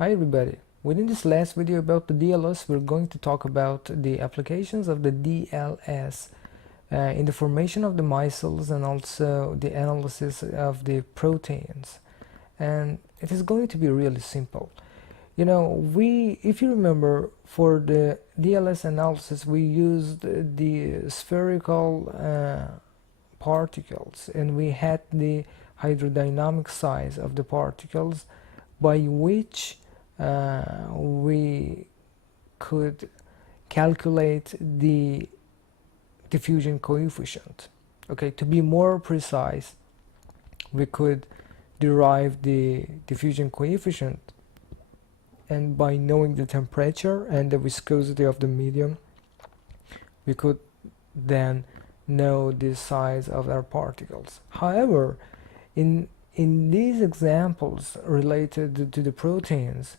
Hi everybody. Within this last video about the DLS, we're going to talk about the applications of the DLS in the formation of the micelles and also the analysis of the proteins. And it is going to be really simple. If you remember, for the DLS analysis, we used the spherical particles, and we had the hydrodynamic size of the particles by which we could calculate the diffusion coefficient. Okay, to be more precise, we could derive the diffusion coefficient, and by knowing the temperature and the viscosity of the medium, we could then know the size of our particles. However, in these examples related to the proteins,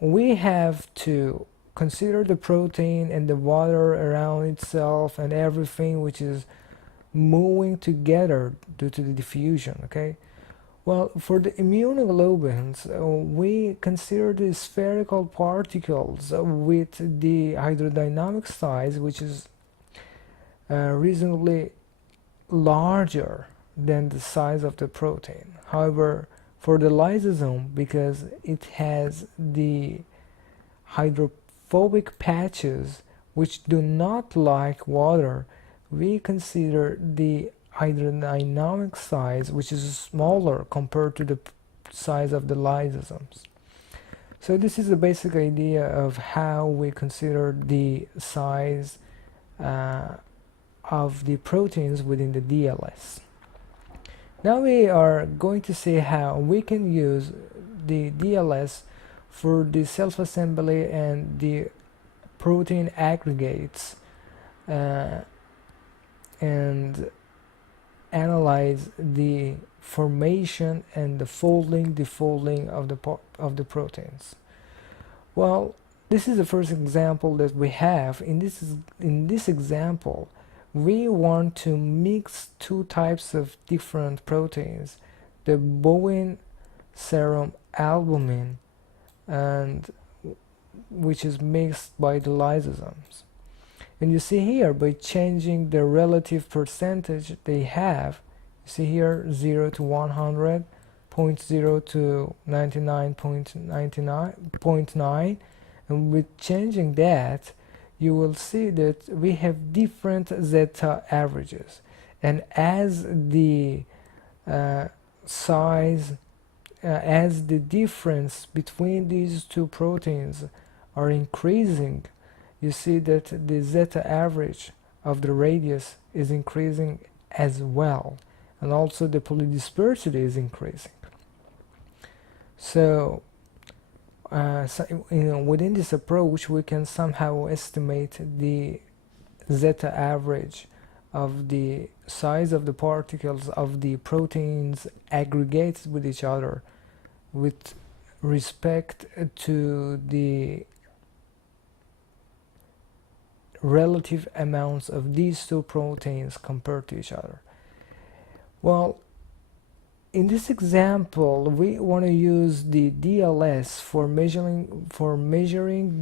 we have to consider the protein and the water around itself and everything which is moving together due to the diffusion. Okay, well, for the immunoglobulins, we consider the spherical particles with the hydrodynamic size which is reasonably larger than the size of the protein. However, for the lysosome, because it has the hydrophobic patches which do not like water, we consider the hydrodynamic size which is smaller compared to the size of the lysosomes. So this is the basic idea of how we consider the size of the proteins within the DLS. Now we are going to see how we can use the DLS for the self-assembly and the protein aggregates and analyze the formation and the folding, defolding of the proteins. Well, this is the first example that we have. In this example, we want to mix two types of different proteins, the bovine serum albumin, and which is mixed by the lysosomes. And you see here, by changing the relative percentage they have, you see here 0 to 100, 0.0 to 99.99.9, and with changing that, you will see that we have different zeta averages, and as the as the difference between these two proteins are increasing, you see that the zeta average of the radius is increasing as well, and also the polydispersity is increasing. So within this approach, we can somehow estimate the zeta average of the size of the particles of the proteins aggregates with each other with respect to the relative amounts of these two proteins compared to each other. Well, in this example, we want to use the DLS for measuring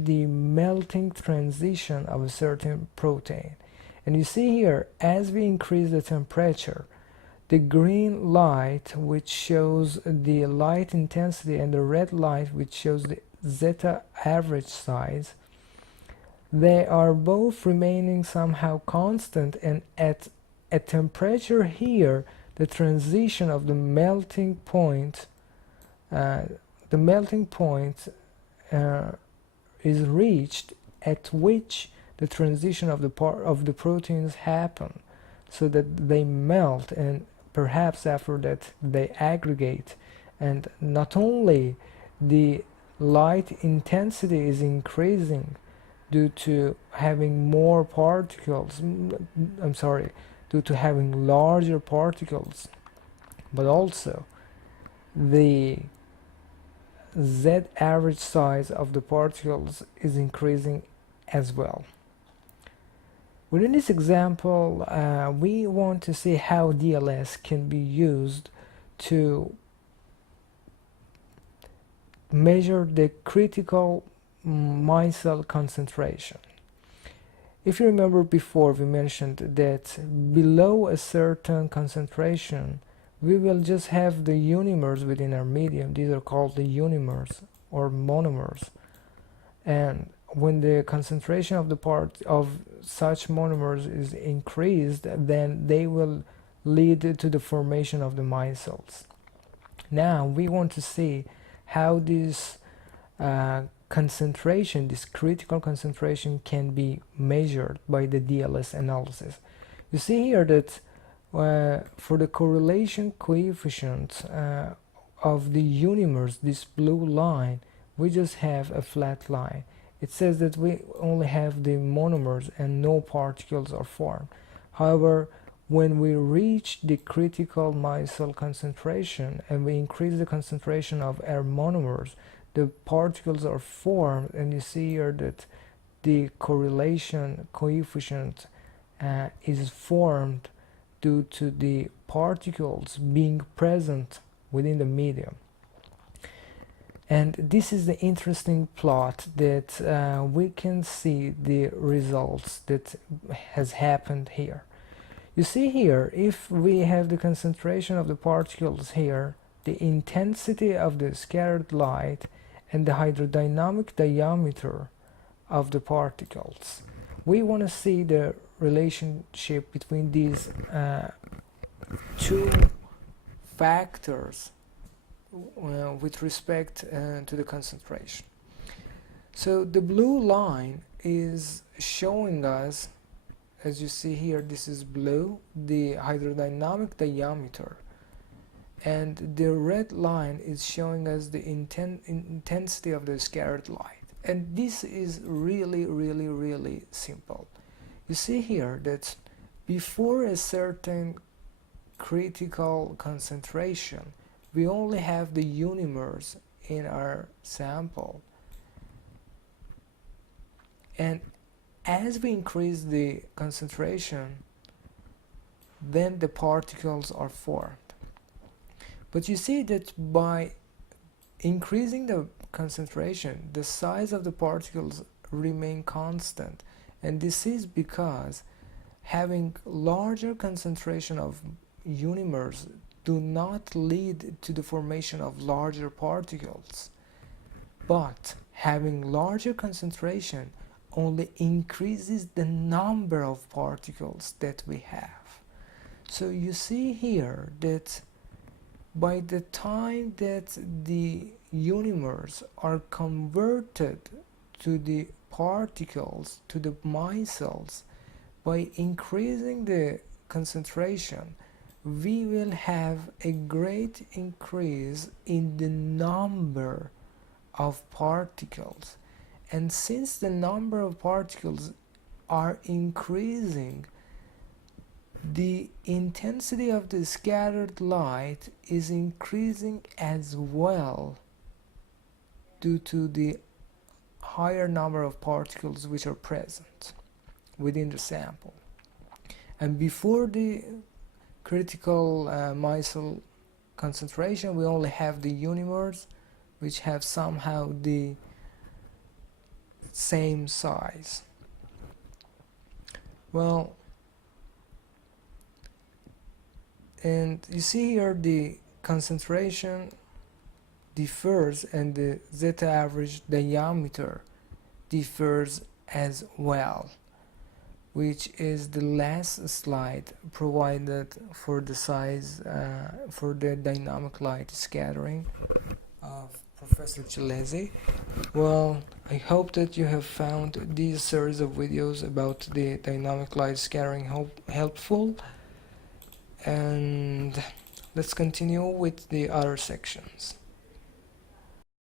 the melting transition of a certain protein. And you see here, as we increase the temperature, the green light, which shows the light intensity, and the red light, which shows the zeta average size, they are both remaining somehow constant, and at a temperature here, the transition of the melting point is reached, at which the transition of the proteins happen, so that they melt, and perhaps after that they aggregate. And not only the light intensity is increasing due to having more particles, due to having larger particles, but also the Z average size of the particles is increasing as well. Within this example, we want to see how DLS can be used to measure the critical micelle concentration. If you remember before, we mentioned that below a certain concentration we will just have the unimers within our medium. These are called the unimers or monomers, and when the concentration of the part of such monomers is increased, then they will lead to the formation of the micelles. Now we want to see how this concentration, this critical concentration, can be measured by the DLS analysis. You see here that for the correlation coefficient of the unimers, this blue line, we just have a flat line. It says that we only have the monomers and no particles are formed. However, when we reach the critical micelle concentration and we increase the concentration of our monomers, the particles are formed, and you see here that the correlation coefficient is formed due to the particles being present within the medium. And this is the interesting plot that we can see the results that has happened here. You see here, if we have the concentration of the particles here, the intensity of the scattered light, and the hydrodynamic diameter of the particles, we want to see the relationship between these two factors with respect to the concentration. So the blue line is showing us, as you see here, this is blue, the hydrodynamic diameter, and the red line is showing us the intensity of the scattered light. And this is really simple. You see here that before a certain critical concentration, we only have the unimers in our sample, and as we increase the concentration, then the particles are formed. But you see that by increasing the concentration, the size of the particles remain constant, and this is because having larger concentration of unimers do not lead to the formation of larger particles, but having larger concentration only increases the number of particles that we have. So you see here that by the time that the unimers are converted to the particles, to the micelles, by increasing the concentration, we will have a great increase in the number of particles. And since the number of particles are increasing, the intensity of the scattered light is increasing as well due to the higher number of particles which are present within the sample. And before the critical micelle concentration, we only have the unimers, which have somehow the same size. Well, and you see here the concentration differs, and the zeta average diameter differs as well, which is the last slide provided for the size for the dynamic light scattering of Professor Cilesi. Well, I hope that you have found these series of videos about the dynamic light scattering helpful, and let's continue with the other sections.